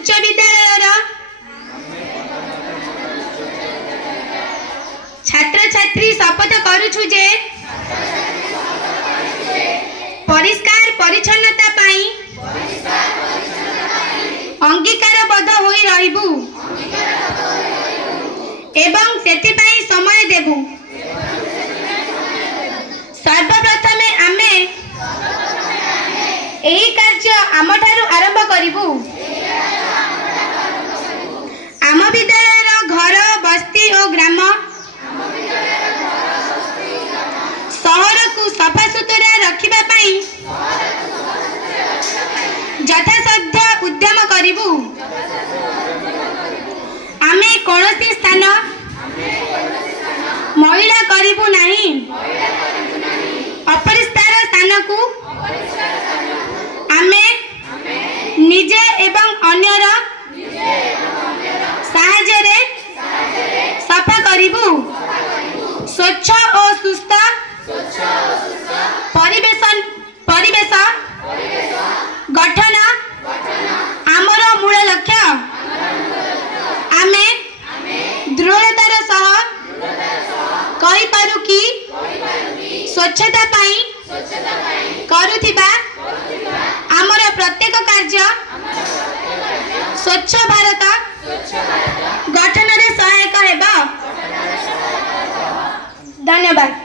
उच्च विद्यालय छात्र छात्री शपथ करुछु जे परिष्कार परिच्छन्नता पाई अंगीकारबद्ध होई रहिबु एवं सेथिपाई समय देबु। सर्वप्रथमे आमे एही कार्य आमठारु आरंभ करिबु। आम विद्यालय घर बस्ती और ग्राम शहर को सफा सुतरा रखिबा पाई यथासाध्य उद्यम करिबु। आमे कोनोसी स्थान महिला करिबु नाही। अपरिष्कार स्थान को आमे निजे एवं अन्यर साहाय्य सफा करिबु। स्वच्छ और सुस्थ परिवेश गठन आमर मूल लक्ष्य। आमे दृढ़तार सह कहि पारु कि स्वच्छता पाई करुथिबा आमर प्रत्येक कार्य स्वच्छ भारत गठन रे सहायक हेबा। धन्यवाद।